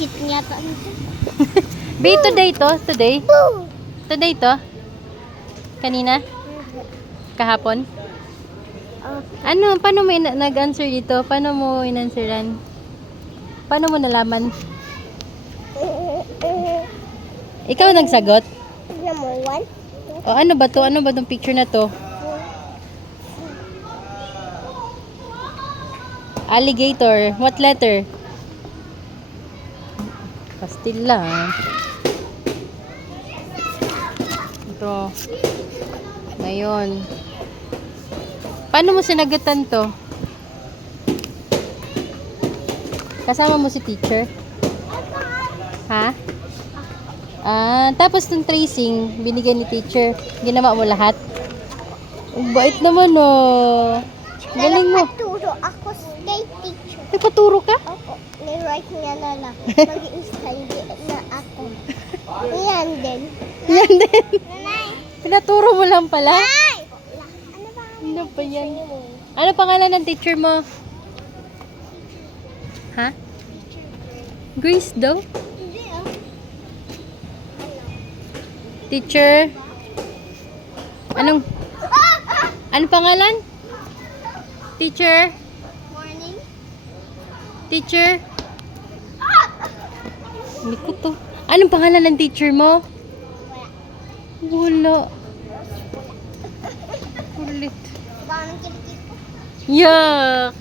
cheat niya ta. Be, today to? Today? Today to? Kanina? Kahapon? Ano? Paano mo nag-answer dito? Paano mo in-answeran? Paano mo nalaman? Ikaw nagsagot? Number 1. O ano ba to? Ano ba tong picture na to? Alligator. What letter? Pastil lang. Ito. Ngayon. Paano mo sinagutan to? Kasama mo si teacher? Ha? Tapos nung tracing, binigyan ni teacher. Ginawa mo lahat? Ang bait naman oh. Galing mo. Nagpaturo ako kay teacher. Nagpaturo ka? Opo. Ni-write niya na lang. Mag-i-study na ako. Yan din. Yan din. Nanay! Pinaturo mo lang pala? Nanay! Ano ba? Ano pa yan? Ano pangalan ng teacher mo? Ha? Grace daw? Hindi ah. Teacher? Anong pangalan? Teacher? Morning. Teacher? Hindi ko to. Anong pangalan ng teacher mo? Wala. Ulit. Baka nang kilikit ko. Yuck!